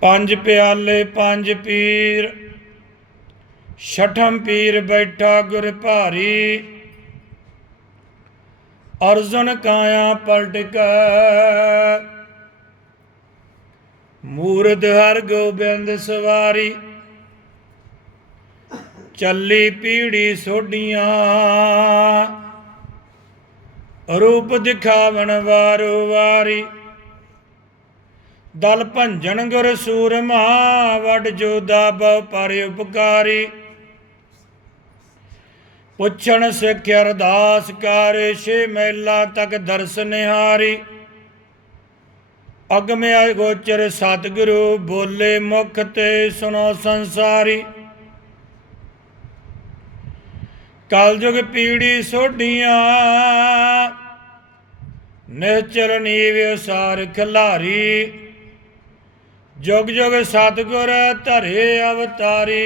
ਪੰਜ ਪਿਆਲੇ, ਪੰਜ ਪੀਰ। ਛਠਮ ਪੀਰ ਬੈਠਾ ਗੁਰ ਭਾਰੀ। ਅਰਜਨ ਕਾਇਆ ਪਲਟ ਕੇ ਮੂਰਧ ਹਰ ਗੋਬਿੰਦ ਸਵਾਰੀ। ਚੱਲੀ ਪੀੜੀ ਸੋਡੀਆਂ ਰੂਪ ਦਿਖਾਵਣ ਵਾਰੋ ਵਾਰੀ। ਦਲ ਭੰਜਨ ਗੁਰ ਸੂਰਮਾ ਵਡ ਜੋਦਾ ਬਉ ਪਰ ਉਪਕਾਰੀ। ਪੁੱਛਣ ਸਿੱਖ ਅਰਦਾਸ ਕਰ, ਛੇ ਮਹਿਲਾ ਤੱਕ ਦਰਸ ਨਿਹਾਰੀ। ਅਗਮਿ ਗੋਚਰ ਸਤਿਗੁਰੂ, ਬੋਲੇ ਮੁਖ ਤੇ ਸੁਣੋ ਸੰਸਾਰੀ। ਕਲਯੁਗ ਪੀੜੀ ਸੋਢੀਆਂ ਨਿਹਚਲ ਨੀਵ ਸਾਰ ਖਲਾਰੀ। ਜੁਗ ਜੁਗ ਸਤਿਗੁਰ ਧਰੇ ਅਵਤਾਰੀ।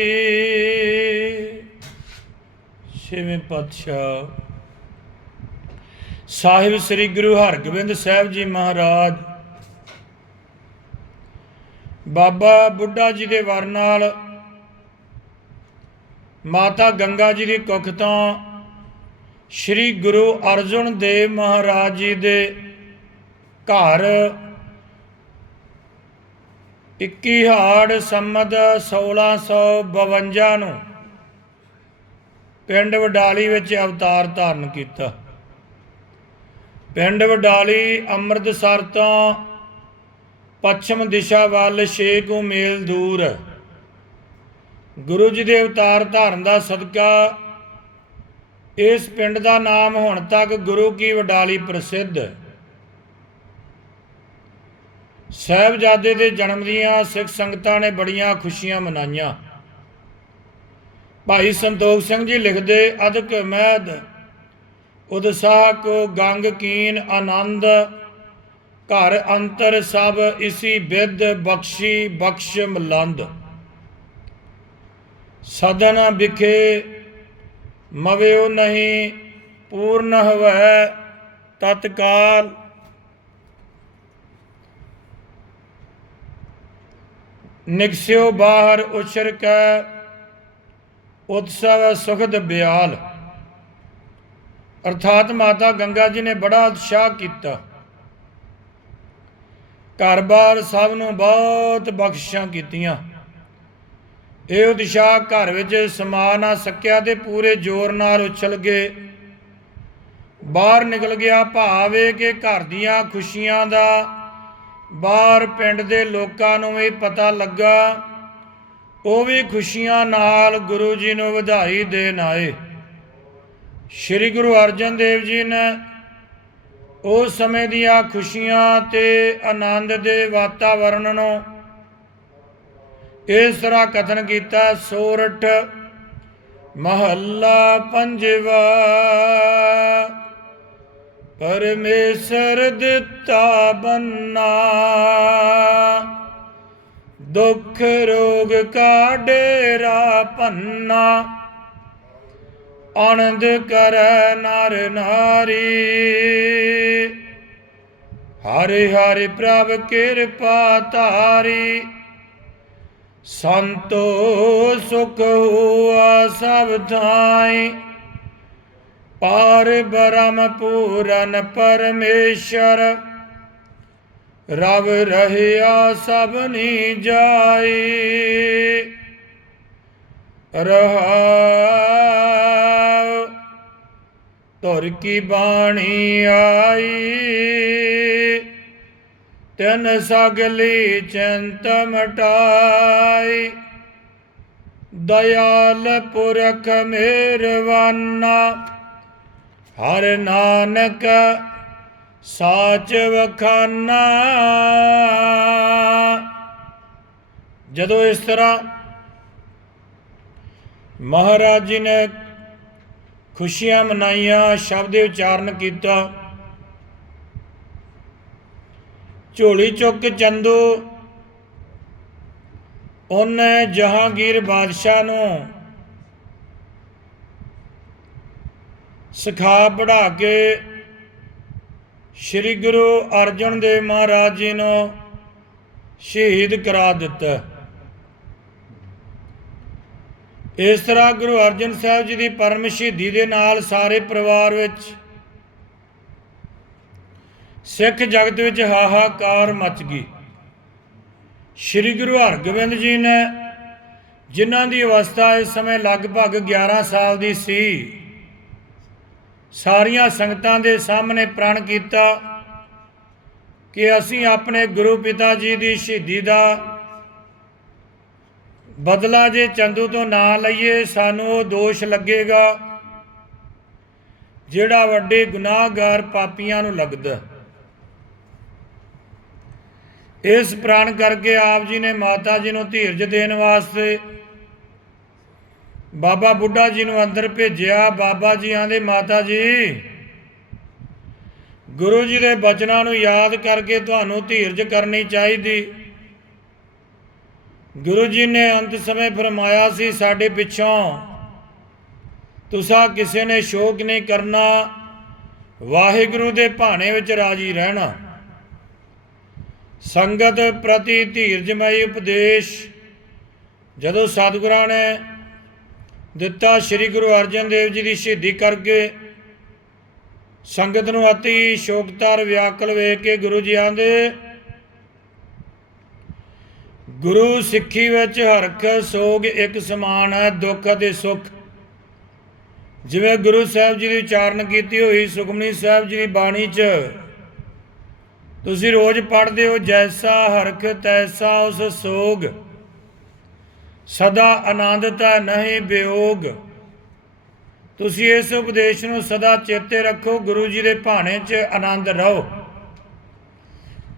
ਛੇਵੇਂ ਪਾਤਸ਼ਾਹ। ਸਾਹਿਬ ਸ੍ਰੀ ਗੁਰੂ ਹਰਗੋਬਿੰਦ ਸਾਹਿਬ ਜੀ ਮਹਾਰਾਜ। ਬਾਬਾ ਬੁੱਢਾ ਜੀ ਦੇ ਵਰ ਨਾਲ ਮਾਤਾ ਗੰਗਾ ਜੀ ਦੀ ਕੁੱਖ ਤੋਂ ਸ੍ਰੀ ਗੁਰੂ ਅਰਜਨ ਦੇਵ ਮਹਾਰਾਜ ਜੀ ਦੇ ਘਰ 21 ਹਾੜ ਸੰਮਤ 1652 ਨੂੰ ਪਿੰਡ ਵਡਾਲੀ ਵਿੱਚ ਅਵਤਾਰ ਧਾਰਨ ਕੀਤਾ। ਪਿੰਡ ਵਡਾਲੀ ਅੰਮ੍ਰਿਤਸਰ ਤੋਂ ਪੱਛਮ ਦਿਸ਼ਾ ਵੱਲ 6 ਕੁ ਮੀਲ ਦੂਰ। ਗੁਰੂ ਜੀ ਦੇ ਅਵਤਾਰ ਧਾਰਨ ਦਾ ਸਦਕਾ ਇਸ ਪਿੰਡ ਦਾ ਨਾਮ ਹੁਣ ਤੱਕ ਗੁਰੂ ਕੀ ਵਡਾਲੀ ਪ੍ਰਸਿੱਧ। ਹੈ ਸਾਹਿਬਜ਼ਾਦੇ ਦੇ ਜਨਮ ਦੀਆਂ ਸਿੱਖ ਸੰਗਤਾਂ ਨੇ ਬੜੀਆਂ ਖੁਸ਼ੀਆਂ ਮਨਾਈਆਂ। ਭਾਈ ਸੰਤੋਖ ਸਿੰਘ ਜੀ ਲਿਖਦੇ, ਅਦਕ ਮਹਿਦ ਉਦਸਾਹ ਕੋ ਗੰਗ, ਕੀਨ, ਆਨੰਦ, ਘਰ ਅੰਤਰ ਸਭ ਇਸੀ ਵਿਦ ਬਖਸ਼ੀ, ਬਖਸ਼ ਮਲੰਦ। ਸਦਨ ਵਿਖੇ ਮਵਿਓ ਨਹੀਂ, ਪੂਰਨ ਹਵੈ ਤਤਕਾਲ ਨਿਕਸਿਓ ਬਾਹਰ ਉਛਰ ਕੈ, ਉਤਸਵ ਸੁਖਦ ਬਿਆਲ। ਅਰਥਾਤ ਮਾਤਾ ਗੰਗਾ ਜੀ ਨੇ ਬੜਾ ਉਤਸ਼ਾਹ ਕੀਤਾ। ਘਰ-ਬਾਰ ਸਭ ਨੂੰ ਬਹੁਤ ਬਖਸ਼ਾਂ ਕੀਤੀਆਂ। ਇਹ ਉਤਸ਼ਾਹ ਘਰ ਵਿੱਚ ਸਮਾ ਨਾ ਸਕਿਆ ਤੇ ਪੂਰੇ ਜ਼ੋਰ ਨਾਲ ਉਛਲ ਗਏ। ਬਾਹਰ ਨਿਕਲ ਗਿਆ ਭਾਵ ਭਾਵੇਂ ਕਿ ਘਰ ਦੀਆਂ ਖੁਸ਼ੀਆਂ ਦਾ ਬਾਹਰ ਪਿੰਡ ਦੇ ਲੋਕਾਂ ਨੂੰ ਵੀ ਪਤਾ ਲੱਗਾ, ਉਹ ਵੀ ਖੁਸ਼ੀਆਂ ਨਾਲ ਗੁਰੂ ਜੀ ਨੂੰ ਵਧਾਈ ਦੇਣ ਆਏ। ਸ੍ਰੀ ਗੁਰੂ ਅਰਜਨ ਦੇਵ ਜੀ ਨੇ ਉਸ ਸਮੇਂ ਦੀਆਂ ਖੁਸ਼ੀਆਂ ਤੇ ਆਨੰਦ ਦੇ ਵਾਤਾਵਰਣ ਨੂੰ ਇਸ ਤਰ੍ਹਾਂ ਕਥਨ ਕੀਤਾ ਸੋਰਠ ਮਹੱਲਾ ਪੰਜਵਾ। ਪਰਮੇਸ਼ਰ ਦਿੱਤਾ ਬੰਨਾ। ਦੁੱਖ ਰੋਗ ਕਾ ਡੇਰਾ ਪੰਨਾ। ਆਨੰਦ ਕਰੈ ਨਰ ਨਾਰੀ। ਹਰਿ ਹਰਿ ਪ੍ਰਭ ਕਿਰਪਾ ਧਾਰੀ। ਸੰਤੋ ਸੁਖ ਹੁਆ ਸਭ ਥਾਈ। ਪਾਰ ਬ੍ਰਹਮ ਪੂਰਨ ਪਰਮੇਸ਼ਰ, ਰਵ ਰਹਿਆ ਸਭਨੀ ਜਾਈ। ਰਹਾ ਧੁਰ ਕੀ ਬਾਣੀ ਆਈ, ਤਨ ਸਗਲੀ ਚਿੰਤ ਮਟਾਈ। ਦਇਆਲ ਪੁਰਖ ਮਿਹਰਵਾਨਾ ਹਰ ਨਾਨਕ ਸਾਚ ਵਖਾਨਾ ਜਦੋਂ ਇਸ ਤਰ੍ਹਾਂ ਮਹਾਰਾਜ ਜੀ ਨੇ ਖੁਸ਼ੀਆਂ ਮਨਾਈਆਂ ਸ਼ਬਦ ਉਚਾਰਨ ਕੀਤਾ। ਝੋਲੀ ਚੁੱਕ ਚੰਦੂ, ਉਹਨੇ ਜਹਾਂਗੀਰ ਬਾਦਸ਼ਾਹ ਨੂੰ ਸਿਖਾ ਪੜਾ ਕੇ ਸ੍ਰੀ ਗੁਰੂ ਅਰਜਨ ਦੇਵ ਮਹਾਰਾਜ ਜੀ ਨੂੰ ਸ਼ਹੀਦ ਕਰਾ ਦਿੱਤਾ। ਇਸ ਤਰ੍ਹਾਂ ਗੁਰੂ ਅਰਜਨ ਸਾਹਿਬ ਜੀ ਦੀ ਪਰਮ ਸ਼ਹੀਦੀ ਦੇ ਨਾਲ ਸਾਰੇ ਪਰਿਵਾਰ ਵਿੱਚ ਸਿੱਖ ਜਗਤ ਵਿੱਚ ਹਾਹਾਕਾਰ ਮਚ ਗਈ। ਸ੍ਰੀ ਗੁਰੂ ਹਰਗੋਬਿੰਦ ਜੀ ਨੇ ਜਿਨ੍ਹਾਂ ਦੀ ਅਵਸਥਾ ਇਸ ਸਮੇਂ ਲਗਭਗ 11 ਸਾਲ ਦੀ ਸੀ ਸਾਰੀਆਂ ਸੰਗਤਾਂ ਦੇ ਸਾਹਮਣੇ ਪ੍ਰਣ ਕੀਤਾ ਕਿ ਅਸੀਂ ਆਪਣੇ ਗੁਰੂ ਪਿਤਾ ਜੀ ਦੀ ਸ਼ਹੀਦੀ ਦਾ ਬਦਲਾ ਜੇ ਚੰਦੂ ਤੋਂ ਨਾ ਲਈਏ, ਸਾਨੂੰ ਉਹ ਦੋਸ਼ ਲੱਗੇਗਾ ਜਿਹੜਾ ਵੱਡੇ ਗੁਨਾਹਗਾਰ ਪਾਪੀਆਂ ਨੂੰ ਲੱਗਦਾ। ਇਸ ਪ੍ਰਾਣ ਕਰਕੇ ਆਪ ਜੀ ਨੇ ਮਾਤਾ ਜੀ ਨੂੰ ਧੀਰਜ ਦੇਣ ਵਾਸਤੇ ਬਾਬਾ ਬੁੱਢਾ ਜੀ ਨੂੰ ਅੰਦਰ ਭੇਜਿਆ, ਬਾਬਾ ਜੀ ਆਂਦੇ ਮਾਤਾ ਜੀ। ਗੁਰੂ ਜੀ ਦੇ ਬਚਨਾਂ ਨੂੰ ਯਾਦ ਕਰਕੇ ਤੁਹਾਨੂੰ ਧੀਰਜ ਕਰਨੀ ਚਾਹੀਦੀ। ਗੁਰੂ ਜੀ ਨੇ ਅੰਤ ਸਮੇਂ ਫਰਮਾਇਆ ਸੀ, ਸਾਡੇ ਪਿੱਛੋਂ ਤੁਸਾਂ ਕਿਸੇ ਨੇ ਸ਼ੋਕ ਨਹੀਂ ਕਰਨਾ, ਵਾਹਿਗੁਰੂ ਦੇ ਭਾਣੇ ਵਿੱਚ ਰਾਜੀ ਰਹਿਣਾ। ਸੰਗਤ ਪ੍ਰਤੀ ਧੀਰਜਮਈ ਉਪਦੇਸ਼ ਜਦੋਂ ਸਤਿਗੁਰਾਂ ਨੇ ਦਿੱਤਾ ਸ੍ਰੀ ਗੁਰੂ ਅਰਜਨ ਦੇਵ ਜੀ ਦੀ ਸ਼ਹੀਦੀ ਕਰਕੇ ਸੰਗਤ ਨੂੰ ਅਤੀ ਸ਼ੋਕਤਰ ਵਿਆਕਲ ਵੇਖ ਕੇ ਗੁਰੂ ਜੀ ਆਂਦੇ, ਗੁਰੂ ਸਿੱਖੀ ਵਿੱਚ ਹਰਖ ਸੋਗ ਇੱਕ ਸਮਾਨ ਹੈ, ਦੁੱਖ ਅਤੇ ਸੁੱਖ। ਜਿਵੇਂ ਗੁਰੂ ਸਾਹਿਬ ਜੀ ਦੀ ਉਚਾਰਨ ਕੀਤੀ ਹੋਈ ਸੁਖਮਨੀ ਸਾਹਿਬ ਜੀ ਦੀ ਬਾਣੀ 'ਚ, ਤੁਸੀਂ ਰੋਜ਼ ਪੜ੍ਹਦੇ ਹੋ, ਜੈਸਾ ਹਰਖ ਤੈਸਾ ਉਸ ਸੋਗ। ਸਦਾ ਆਨੰਦਤਾ ਨਹੀਂ ਬਿਯੋਗ ਤੁਸੀਂ ਇਸ ਉਪਦੇਸ਼ ਨੂੰ ਸਦਾ ਚੇਤੇ ਰੱਖੋ, ਗੁਰੂ ਜੀ ਦੇ ਭਾਣੇ 'ਚ ਆਨੰਦ ਰਹੋ।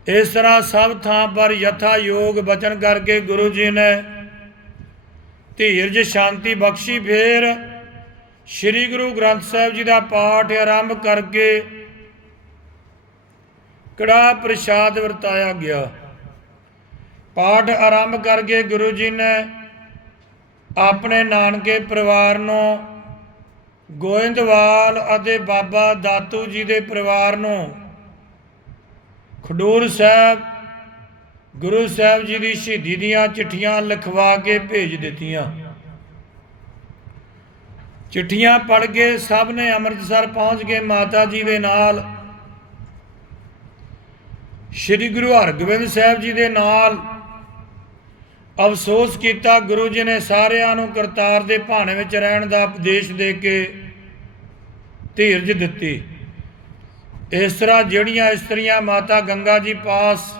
ਇਸ ਤਰ੍ਹਾਂ ਸਭ ਥਾਂ ਪਰ ਯਥਾ ਯੋਗ ਬਚਨ ਕਰਕੇ ਗੁਰੂ ਜੀ ਨੇ ਧੀਰਜ, ਸ਼ਾਂਤੀ ਬਖਸ਼ੀ, ਫੇਰ ਸ੍ਰੀ ਗੁਰੂ ਗ੍ਰੰਥ ਸਾਹਿਬ ਜੀ ਦਾ ਪਾਠ ਆਰੰਭ ਕਰਕੇ ਕੜਾ ਪ੍ਰਸ਼ਾਦ ਵਰਤਾਇਆ ਗਿਆ। ਪਾਠ ਆਰੰਭ ਕਰਕੇ ਗੁਰੂ ਜੀ ਨੇ ਆਪਣੇ ਨਾਨਕੇ ਪਰਿਵਾਰ ਨੂੰ, ਗੋਇੰਦਵਾਲ ਅਤੇ ਬਾਬਾ ਦਾਤੂ ਜੀ ਦੇ ਪਰਿਵਾਰ ਨੂੰ, ਖਡੂਰ ਸਾਹਿਬ, ਗੁਰੂ ਸਾਹਿਬ ਜੀ ਦੀ ਸ਼ਹੀਦੀ ਦੀਆਂ ਚਿੱਠੀਆਂ ਲਿਖਵਾ ਕੇ ਭੇਜ ਦਿੱਤੀਆਂ। ਚਿੱਠੀਆਂ ਪੜ੍ਹ ਕੇ ਸਭ ਨੇ ਅੰਮ੍ਰਿਤਸਰ ਪਹੁੰਚ ਕੇ ਮਾਤਾ ਜੀ ਦੇ ਨਾਲ, ਸ੍ਰੀ ਗੁਰੂ ਹਰਗੋਬਿੰਦ ਸਾਹਿਬ ਜੀ ਦੇ ਨਾਲ ਅਫਸੋਸ ਕੀਤਾ ਗੁਰੂ ਜੀ ਨੇ ਸਾਰਿਆਂ ਨੂੰ ਕਰਤਾਰ ਦੇ ਭਾਣੇ ਵਿੱਚ ਰਹਿਣ ਦਾ ਉਪਦੇਸ਼ ਦੇ ਕੇ ਧੀਰਜ ਦਿੱਤੀ। ਇਸ ਤਰ੍ਹਾਂ ਜਿਹੜੀਆਂ ਇਸਤਰੀਆਂ ਮਾਤਾ ਗੰਗਾ ਜੀ ਪਾਸ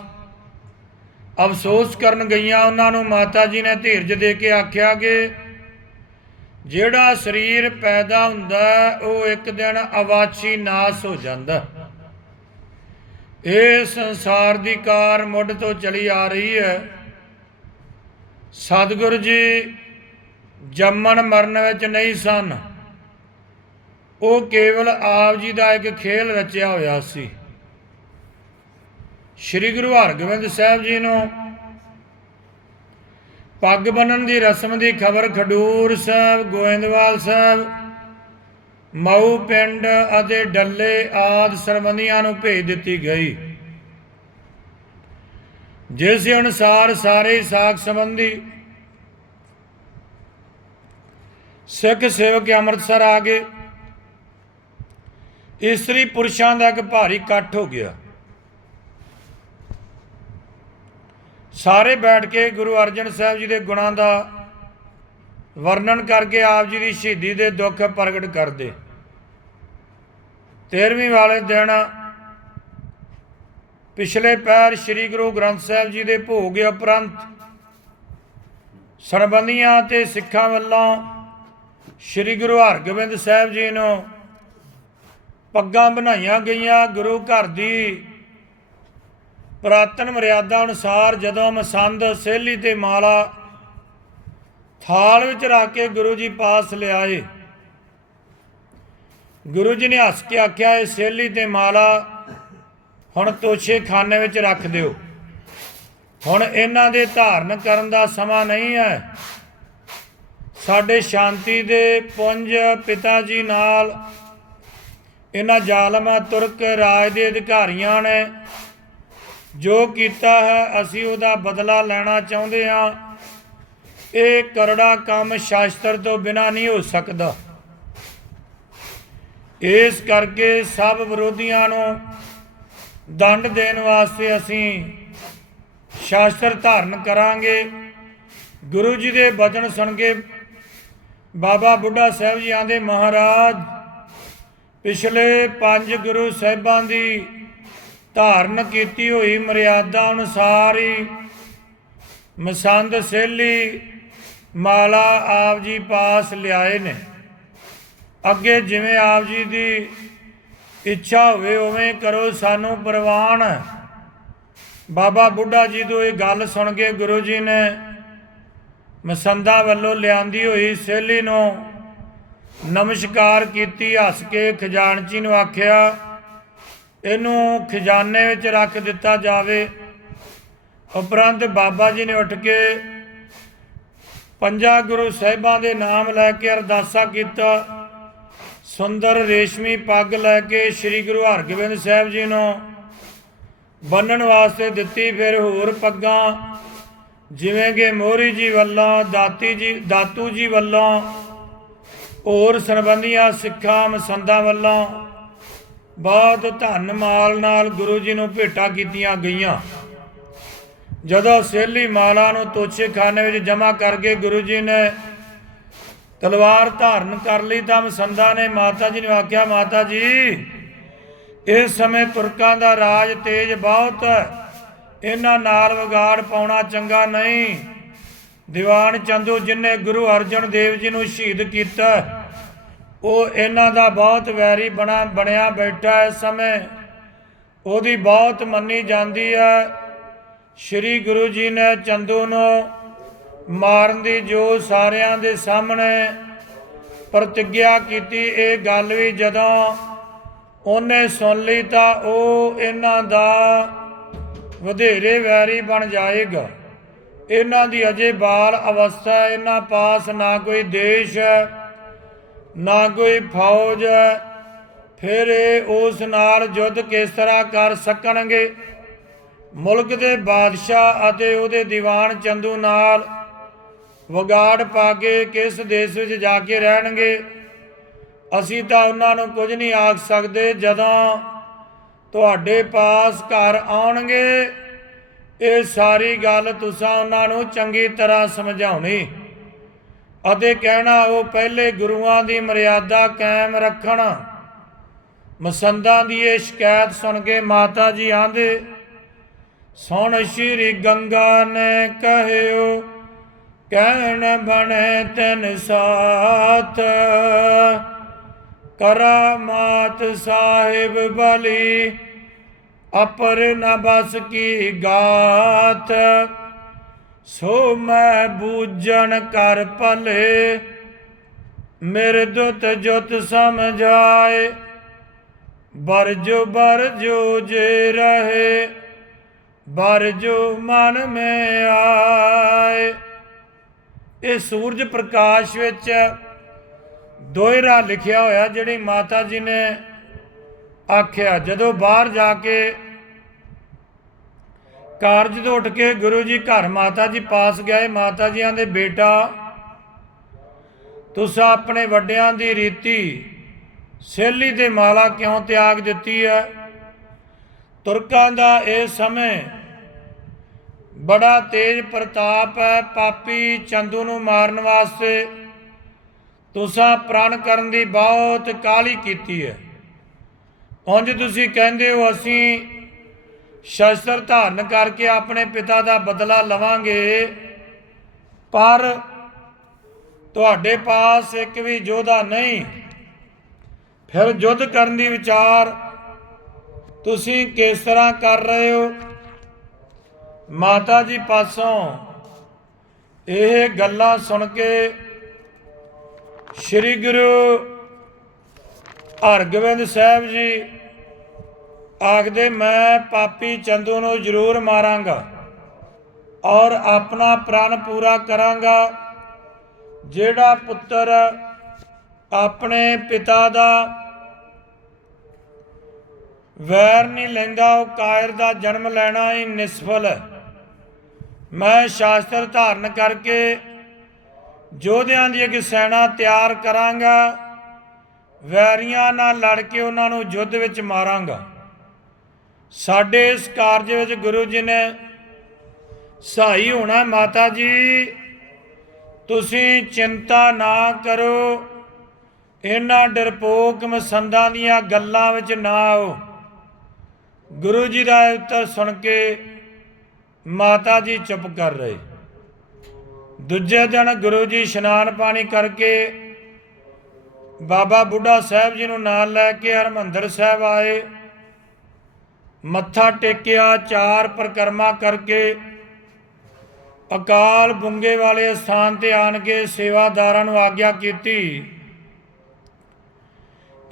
ਅਫਸੋਸ ਕਰਨ ਗਈਆਂ, ਉਹਨਾਂ ਨੂੰ ਮਾਤਾ ਜੀ ਨੇ ਧੀਰਜ ਦੇ ਕੇ ਆਖਿਆ ਕਿ ਜਿਹੜਾ ਸਰੀਰ ਪੈਦਾ ਹੁੰਦਾ ਉਹ ਇੱਕ ਦਿਨ ਅਵਾਚੀ ਨਾਸ ਹੋ ਜਾਂਦਾ। ਇਹ ਸੰਸਾਰ ਦੀ ਕਾਰ ਮੁੱਢ ਤੋਂ ਚਲੀ ਆ ਰਹੀ ਹੈ। ਸਤਿਗੁਰੂ ਜੀ, ਜੰਮਣ ਮਰਨ ਵਿੱਚ ਨਹੀਂ ਸਨ। ਉਹ ਕੇਵਲ ਆਪ ਜੀ ਦਾ ਇੱਕ ਖੇਲ ਰਚਿਆ ਹੋਇਆ ਸੀ। ਸ੍ਰੀ ਗੁਰੂ ਹਰਗੋਬਿੰਦ ਸਾਹਿਬ ਜੀ ਨੂੰ ਪੱਗ ਬੰਨਣ ਦੀ ਰਸਮ ਦੀ ਖਬਰ ਖਡੂਰ ਸਾਹਿਬ, ਗੋਇੰਦਵਾਲ ਸਾਹਿਬ, ਮਊ ਪਿੰਡ ਅਤੇ ਡੱਲੇ ਆਦ ਸਰਬੰਧੀਆਂ ਨੂੰ ਭੇਜ ਦਿੱਤੀ ਗਈ। ਜਿਸ ਅਨੁਸਾਰ ਸਾਰੇ ਸਾਖ ਸੰਬੰਧੀ ਸਿੱਖ ਸੇਵਕ ਅੰਮ੍ਰਿਤਸਰ ਆ ਗਏ, ਇਸਤਰੀ ਪੁਰਸ਼ਾਂ ਦਾ ਇੱਕ ਭਾਰੀ ਇਕੱਠ ਹੋ ਗਿਆ। ਸਾਰੇ ਬੈਠ ਕੇ ਗੁਰੂ ਅਰਜਨ ਸਾਹਿਬ ਜੀ ਦੇ ਗੁਣਾਂ ਦਾ ਵਰਣਨ ਕਰਕੇ ਆਪ ਜੀ ਦੀ ਸ਼ਹੀਦੀ ਦੇ ਦੁੱਖ ਪ੍ਰਗਟ ਕਰਦੇ। 13ਵੀਂ ਵਾਲੇ ਦਿਨ ਪਿਛਲੇ ਪੈਰ ਸ੍ਰੀ ਗੁਰੂ ਗ੍ਰੰਥ ਸਾਹਿਬ ਜੀ ਦੇ ਭੋਗ ਉਪਰੰਤ ਸਰਬੰਧੀਆਂ ਤੇ ਸਿੱਖਾਂ ਵੱਲੋਂ ਸ੍ਰੀ ਗੁਰੂ ਹਰਗੋਬਿੰਦ ਸਾਹਿਬ ਜੀ ਨੂੰ ਪੱਗਾਂ ਬਣਾਈਆਂ ਗਈਆਂ। ਗੁਰੂ ਘਰ ਦੀ ਪ੍ਰਾਤਨ ਮਰਿਆਦਾ ਅਨੁਸਾਰ ਜਦੋਂ ਮਸੰਦ, ਸੇਲੀ ਤੇ ਮਾਲਾ ਥਾਲ ਵਿੱਚ ਰੱਖ ਕੇ ਗੁਰੂ ਜੀ ਪਾਸ ਲਿਆਏ, ਗੁਰੂ ਜੀ ਨੇ ਹੱਸ ਕੇ ਆਖਿਆ, ਇਹ ਸੇਲੀ ਤੇ ਮਾਲਾ ਹੁਣ ਤੋਛੇ ਖਾਨੇ ਵਿੱਚ ਰੱਖ ਦਿਓ। ਹੁਣ ਇਹਨਾਂ ਦੇ ਧਾਰਨ ਕਰਨ ਦਾ ਸਮਾਂ ਨਹੀਂ ਹੈ। ਸਾਡੇ ਸ਼ਾਂਤੀ ਦੇ ਪੁੰਜ ਪਿਤਾ ਜੀ ਨਾਲ ਇਹਨਾਂ ਜ਼ਾਲਮਾਂ ਤੁਰਕ ਰਾਜ ਦੇ ਅਧਿਕਾਰੀਆਂ ਨੇ ਜੋ ਕੀਤਾ ਹੈ, ਅਸੀਂ ਉਹਦਾ ਬਦਲਾ ਲੈਣਾ ਚਾਹੁੰਦੇ ਹਾਂ। ਇਹ ਕਰੜਾ ਕੰਮ ਸ਼ਾਸਤਰ ਤੋਂ ਬਿਨਾ ਨਹੀਂ ਹੋ ਸਕਦਾ। ਇਸ ਕਰਕੇ ਸਭ ਵਿਰੋਧੀਆਂ ਨੂੰ ਦੰਡ ਦੇਣ ਵਾਸਤੇ ਅਸੀਂ ਸ਼ਾਸਤਰ ਧਾਰਨ ਕਰਾਂਗੇ। ਗੁਰੂ ਜੀ ਦੇ ਬਚਨ ਸੁਣ ਕੇ ਬਾਬਾ ਬੁੱਢਾ ਸਾਹਿਬ ਜੀ ਆਂਦੇ, ਮਹਾਰਾਜ, ਪਿਛਲੇ ਪੰਜ ਗੁਰੂ ਸਾਹਿਬਾਂ ਦੀ ਧਾਰਨ ਕੀਤੀ ਹੋਈ ਮਰਿਆਦਾ ਅਨੁਸਾਰ ਹੀ ਮਸੰਦ, ਸੇਲੀ, ਮਾਲਾ ਆਪ ਜੀ ਪਾਸ ਲਿਆਏ ਨੇ। ਅੱਗੇ ਜਿਵੇਂ ਆਪ ਜੀ ਦੀ ਇੱਛਾ ਹੋਵੇ ਉਵੇਂ ਕਰੋ, ਸਾਨੂੰ ਪ੍ਰਵਾਨ। ਬਾਬਾ ਬੁੱਢਾ ਜੀ ਤੋਂ ਇਹ ਗੱਲ ਸੁਣ ਕੇ ਗੁਰੂ ਜੀ ਨੇ ਮਸੰਦਾ ਵੱਲੋਂ ਲਿਆਂਦੀ ਹੋਈ ਸੇਲੀ ਨੂੰ ਨਮਸਕਾਰ ਕੀਤੀ, ਹੱਸ ਕੇ ਖਜ਼ਾਨਚੀ ਨੂੰ ਆਖਿਆ, ਇਹਨੂੰ ਖਜ਼ਾਨੇ ਵਿੱਚ ਰੱਖ ਦਿੱਤਾ ਜਾਵੇ। ਉਪਰੰਤ ਬਾਬਾ ਜੀ ਨੇ ਉੱਠ ਕੇ ਪੰਜਾਂ ਗੁਰੂ ਸਾਹਿਬਾਂ ਦੇ ਨਾਮ ਲੈ ਕੇ ਅਰਦਾਸਾ ਕੀਤਾ। ਸੁੰਦਰ ਰੇਸ਼ਮੀ ਪੱਗ ਲੈ ਕੇ ਸ੍ਰੀ ਗੁਰੂ ਹਰਗੋਬਿੰਦ ਸਾਹਿਬ ਜੀ ਨੂੰ ਬੰਨਣ ਵਾਸਤੇ ਦਿੱਤੀ ਫਿਰ ਹੋਰ ਪੱਗਾਂ, ਜਿਵੇਂ ਕਿ ਮੋਹਰੀ ਜੀ ਵੱਲੋਂ, ਦਾਤੀ ਜੀ, ਦਾਤੂ ਜੀ ਵੱਲੋਂ, ਹੋਰ ਸਰਬੰਧੀਆਂ ਸਿੱਖਾਂ, ਮਸੰਦਾਂ ਵੱਲੋਂ ਬਹੁਤ ਧੰਨ ਮਾਲ ਨਾਲ ਗੁਰੂ ਜੀ ਨੂੰ ਭੇਟਾ ਕੀਤੀਆਂ ਗਈਆਂ। ਜਦੋਂ ਸੇਲੀ ਮਾਲਾ ਨੂੰ ਤੋਛੇ ਖਾਨੇ ਵਿੱਚ ਜਮ੍ਹਾਂ ਕਰਕੇ ਗੁਰੂ ਜੀ ਨੇ ਤਲਵਾਰ ਧਾਰਨ ਕਰ ਲਈ ਤਾਂ ਮਸੰਦਾ ਨੇ ਮਾਤਾ ਜੀ ਨੂੰ ਆਖਿਆ, ਮਾਤਾ ਜੀ, ਇਸ ਸਮੇਂ ਤੁਰਕਾਂ ਦਾ ਰਾਜ ਤੇਜ ਬਹੁਤ ਇਹਨਾਂ ਨਾਲ ਵਿਗਾੜ ਪਾਉਣਾ ਚੰਗਾ ਨਹੀਂ। ਦੀਵਾਨ ਚੰਦੂ ਜਿਨੇ ਗੁਰੂ ਅਰਜਨ ਦੇਵ ਜੀ ਨੂੰ ਸ਼ਹੀਦ ਕੀਤਾ, ਉਹ ਇਹਨਾਂ ਦਾ ਬਹੁਤ ਵੈਰੀ ਬਣਾ, ਬਣਿਆ ਬੈਠਾ ਇਸ ਸਮੇਂ। ਉਹਦੀ ਬਹੁਤ ਮੰਨੀ ਜਾਂਦੀ ਹੈ। ਸ੍ਰੀ ਗੁਰੂ ਜੀ ਨੇ ਚੰਦੂ ਨੂੰ ਮਾਰਨ ਦੀ ਜੋ ਸਾਰਿਆਂ ਦੇ ਸਾਹਮਣੇ ਪ੍ਰਤੀਗਿਆ ਕੀਤੀ, ਇਹ ਗੱਲ ਵੀ ਜਦੋਂ ਉਹਨੇ ਸੁਣ ਲਈ ਤਾਂ ਉਹ ਇਹਨਾਂ ਦਾ ਵਧੇਰੇ ਵੈਰੀ ਬਣ ਜਾਏਗਾ। ਇਹਨਾਂ ਦੀ ਅਜੇ ਬਾਲ ਅਵਸਥਾ ਇਹਨਾਂ ਪਾਸ ਨਾ ਕੋਈ ਦੇਸ਼ ਹੈ, ਨਾ ਕੋਈ ਫੌਜ ਹੈ, ਫਿਰ ਇਹ ਉਸ ਨਾਲ ਯੁੱਧ ਕਿਸ ਤਰ੍ਹਾਂ ਕਰ ਸਕਣਗੇ? ਮੁਲਕ ਦੇ ਬਾਦਸ਼ਾਹ ਅਤੇ ਉਹਦੇ ਦੀਵਾਨ ਚੰਦੂ ਨਾਲ ਵਿਗਾੜ ਪਾ ਕੇ ਕਿਸ ਦੇਸ਼ ਵਿੱਚ ਜਾ ਕੇ ਰਹਿਣਗੇ? ਅਸੀਂ ਤਾਂ ਉਹਨਾਂ ਨੂੰ ਕੁਝ ਨਹੀਂ ਆਖ ਸਕਦੇ ਜਦੋਂ ਤੁਹਾਡੇ ਪਾਸ ਘਰ ਆਉਣਗੇ। ਇਹ ਸਾਰੀ ਗੱਲ ਤੁਸੀਂ ਉਹਨਾਂ ਨੂੰ ਚੰਗੀ ਤਰ੍ਹਾਂ ਸਮਝਾਉਣੀ। ਅਤੇ ਕਹਿਣਾ, ਉਹ ਪਹਿਲੇ ਗੁਰੂਆਂ ਦੀ ਮਰਿਆਦਾ ਕਾਇਮ ਰੱਖਣ। ਮਸੰਦਾਂ ਦੀ ਇਹ ਸ਼ਿਕਾਇਤ ਸੁਣ ਕੇ ਮਾਤਾ ਜੀ ਆਂਦੇ ਸੁਣ ਸ਼੍ਰੀ ਗੰਗਾ ਨੇ ਕਹਿਓ ਕਹਿਣ ਬਣੇ ਤਨ ਸਾਥ। ਕਰਾਮਾਤ ਸਾਹਿਬ ਬਲੀ, ਅਪਰ ਨ ਬਸ ਕੀ ਗਾਤ। ਸੋ ਮੈਂ ਬੂਝਣ ਕਰ ਭਲੇ ਮੇਰੇ ਦੁਤ ਜੁਤ ਸਮਝਾਏ। ਬਰਜੋ ਬਰਜੋ ਜੇ ਰਹੇ ਬਰਜੋ ਮਨ ਮੇ ਆਏ। ਇਹ ਸੂਰਜ ਪ੍ਰਕਾਸ਼ ਵਿੱਚ ਦੋਹਰਾ ਲਿਖਿਆ ਹੋਇਆ, ਜਿਹੜੀ ਮਾਤਾ ਜੀ ਨੇ ਆਖਿਆ। ਜਦੋਂ ਬਾਹਰ ਜਾ ਕੇ ਕਾਰਜ ਤੋਂ ਉੱਠ ਕੇ ਗੁਰੂ ਜੀ ਘਰ ਮਾਤਾ ਜੀ ਪਾਸ ਗਏ, ਮਾਤਾ ਜੀਆਂ ਦੇ ਬੇਟਾ, ਤੁਸੀਂ ਆਪਣੇ ਵੱਡਿਆਂ ਦੀ ਰੀਤੀ ਸੇਲੀ ਤੇ ਮਾਲਾ ਕਿਉਂ ਤਿਆਗ ਦਿੱਤੀ ਹੈ? ਤੁਰਕਾਂ ਦਾ ਇਹ ਸਮੇਂ ਬੜਾ ਤੇਜ ਪ੍ਰਤਾਪ ਹੈ, ਪਾਪੀ ਚੰਦੂ ਨੂੰ ਮਾਰਨ ਵਾਸਤੇ। ਤੁਸਾਂ ਪ੍ਰਣ ਕਰਨ ਦੀ ਬਹੁਤ ਕਾਲੀ ਕੀਤੀ ਹੈ। ਉਂਝ ਤੁਸੀਂ ਕਹਿੰਦੇ ਹੋ, ਅਸੀਂ ਸ਼ਸਤਰ ਧਾਰਨ ਕਰਕੇ ਆਪਣੇ ਪਿਤਾ ਦਾ ਬਦਲਾ ਲਵਾਂਗੇ, ਪਰ ਤੁਹਾਡੇ ਪਾਸ ਇੱਕ ਵੀ ਯੋਧਾ ਨਹੀਂ। ਫਿਰ ਯੁੱਧ ਕਰਨ ਦੀ ਵਿਚਾਰ ਤੁਸੀਂ ਕਿਸ ਤਰ੍ਹਾਂ ਕਰ ਰਹੇ ਹੋ? ਮਾਤਾ ਜੀ ਪਾਸੋਂ ਇਹ ਗੱਲਾਂ ਸੁਣ ਕੇ ਸ੍ਰੀ ਗੁਰੂ ਹਰਗੋਬਿੰਦ ਸਾਹਿਬ ਜੀ ਆਖਦੇ, ਮੈਂ ਪਾਪੀ ਚੰਦੂ ਨੂੰ ਜ਼ਰੂਰ ਮਾਰਾਂਗਾ ਔਰ ਆਪਣਾ ਪ੍ਰਣ ਪੂਰਾ ਕਰਾਂਗਾ, ਜਿਹੜਾ ਪੁੱਤਰ ਆਪਣੇ ਪਿਤਾ ਦਾ ਵੈਰ ਨਹੀਂ ਲੈਂਦਾ, ਉਹ ਕਾਇਰ ਦਾ ਜਨਮ ਲੈਣਾ ਹੀ ਨਿਸਫਲ ਹੈ। ਮੈਂ ਸ਼ਾਸਤਰ ਧਾਰਨ ਕਰਕੇ ਯੋਧਿਆਂ ਦੀ ਇੱਕ ਸੈਨਾ ਤਿਆਰ ਕਰਾਂਗਾ, ਵੈਰੀਆਂ ਨਾਲ ਲੜ ਕੇ ਉਹਨਾਂ ਨੂੰ ਯੁੱਧ ਵਿੱਚ ਮਾਰਾਂਗਾ। ਸਾਡੇ ਇਸ ਕਾਰਜ ਵਿੱਚ ਗੁਰੂ ਜੀ ਨੇ ਸਹਾਈ ਹੋਣਾ ਮਾਤਾ ਜੀ। ਤੁਸੀਂ ਚਿੰਤਾ ਨਾ ਕਰੋ, ਇਹਨਾਂ ਡਰਪੋਕ ਮਸੰਦਾਂ ਦੀਆਂ ਗੱਲਾਂ ਵਿੱਚ ਨਾ ਆਓ। ਗੁਰੂ ਜੀ ਦਾ ਇਹ ਉੱਤਰ ਸੁਣ ਕੇ ਮਾਤਾ ਜੀ ਚੁੱਪ ਕਰ ਰਹੇ। ਦੂਜੇ ਦਿਨ ਗੁਰੂ ਜੀ ਇਸ਼ਨਾਨ ਪਾਣੀ ਕਰਕੇ ਬਾਬਾ ਬੁੱਢਾ ਸਾਹਿਬ ਜੀ ਨੂੰ ਨਾਲ ਲੈ ਕੇ ਹਰਮੰਦਰ ਸਾਹਿਬ ਆਏ। ਮੱਥਾ ਟੇਕਿਆ, ਚਾਰ ਪ੍ਰਕਰਮਾ ਕਰਕੇ ਅਕਾਲ ਬੁੰਗੇ ਵਾਲੇ ਸਥਾਨ ਤੇ ਆਣ ਕੇ ਸੇਵਾਦਾਰਾਂ ਨੂੰ ਆਗਿਆ ਕੀਤੀ।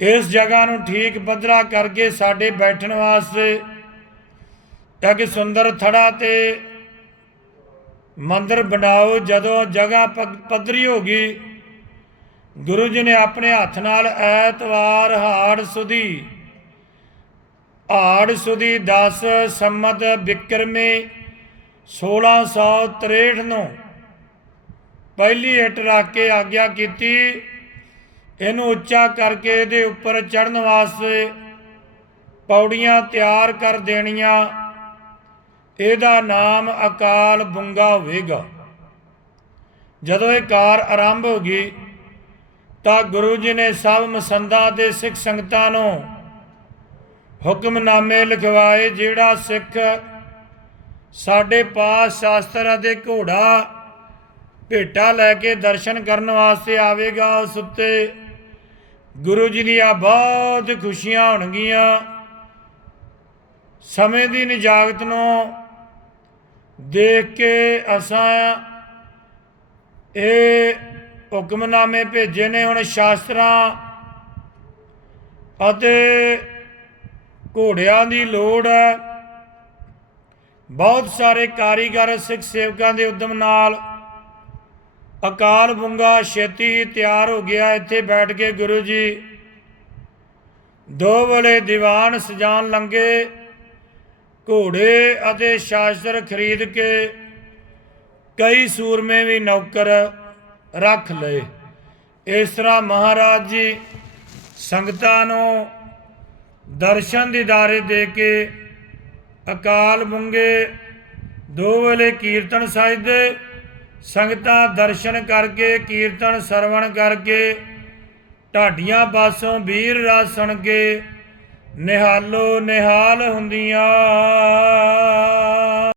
ਇਸ ਜਗ੍ਹਾ ਨੂੰ ਠੀਕ ਪੱਧਰਾ ਕਰਕੇ ਸਾਡੇ ਬੈਠਣ ਵਾਸਤੇ ਇੱਕ ਸੁੰਦਰ ਥੜਾ ਤੇ ਮੰਦਰ ਬਣਾਓ ਜਦੋਂ ਜਗ੍ਹਾ ਪੱਧਰੀ ਹੋ ਗਈ, ਗੁਰੂ ਜੀ ਨੇ ਆਪਣੇ ਹੱਥ ਨਾਲ ਐਤਵਾਰ ਹਾੜ ਸੁਦੀ ਹਾੜ ਸੁਦੀ 10 ਸੰਮਤ ਬਿਕਰਮੇ 1663 ਨੂੰ ਪਹਿਲੀ ਇੱਟ ਰੱਖ ਕੇ ਆਗਿਆ ਕੀਤੀ। ਇਹਨੂੰ ਉੱਚਾ ਕਰਕੇ ਇਹਦੇ ਉੱਪਰ ਚੜਨ ਵਾਸਤੇ ਪੌੜੀਆਂ ਤਿਆਰ ਕਰ ਦੇਣੀਆਂ। ਇਹਦਾ ਨਾਮ ਅਕਾਲ ਬੁੰਗਾ ਹੋਵੇਗਾ। ਜਦੋਂ ਇਹ ਕਾਰ ਆਰੰਭ ਹੋ ਗਈ, ਤਾਂ ਗੁਰੂ ਜੀ ਨੇ ਸਭ ਮਸੰਦਾਂ ਦੇ ਸਿੱਖ ਸੰਗਤਾਂ ਨੂੰ ਹੁਕਮਨਾਮੇ ਲਿਖਵਾਏ, ਜਿਹੜਾ ਸਿੱਖ ਸਾਡੇ ਪਾਸ ਸ਼ਾਸਤਰ ਅਤੇ ਘੋੜਾ, ਭੇਟਾ ਲੈ ਕੇ ਦਰਸ਼ਨ ਕਰਨ ਵਾਸਤੇ ਆਵੇਗਾ, ਉਸ ਉੱਤੇ ਗੁਰੂ ਜੀ ਦੀਆਂ ਬਹੁਤ ਖੁਸ਼ੀਆਂ ਹੋਣਗੀਆਂ। ਸਮੇਂ ਦੀ ਨਿਜਾਗਤ ਨੂੰ ਦੇਖ ਕੇ ਅਸਾਂ ਇਹ ਹੁਕਮਨਾਮੇ ਭੇਜੇ ਨੇ ਹੁਣ ਸ਼ਾਸਤਰਾਂ ਅਤੇ ਘੋੜਿਆਂ ਦੀ ਲੋੜ ਹੈ। ਬਹੁਤ ਸਾਰੇ ਕਾਰੀਗਰ, ਸਿੱਖ ਸੇਵਕਾਂ ਦੇ ਉਦਮ ਨਾਲ ਅਕਾਲ ਬੁੰਗਾ ਛੇਤੀ ਹੀ ਤਿਆਰ ਹੋ ਗਿਆ। ਇੱਥੇ ਬੈਠ ਕੇ ਗੁਰੂ ਜੀ ਦੋ ਬੋਲੇ ਦੀਵਾਨ ਸਜਾਨ ਲੰਗੇ ਘੋੜੇ ਅਤੇ ਸ਼ਾਸਤਰ ਖਰੀਦ ਕੇ ਕਈ ਸੂਰਮੇ ਵੀ ਨੌਕਰ ਰੱਖ ਲਏ। ਇਸ ਤਰ੍ਹਾਂ ਮਹਾਰਾਜ ਜੀ ਸੰਗਤਾਂ ਨੂੰ ਦਰਸ਼ਨ ਦੀਦਾਰੇ ਦੇ ਕੇ ਅਕਾਲ ਬੁੰਗੇ ਦੋ ਵੇਲੇ ਕੀਰਤਨ ਸਜਦੇ ਸੰਗਤਾਂ ਦਰਸ਼ਨ ਕਰਕੇ, ਕੀਰਤਨ ਸਰਵਣ ਕਰਕੇ, ਢਾਡੀਆਂ ਪਾਸੋਂ ਵੀਰ ਰਸ ਸੁਣ ਕੇ ਨਿਹਾਲੋ ਨਿਹਾਲ ਹੁੰਦੀਆਂ।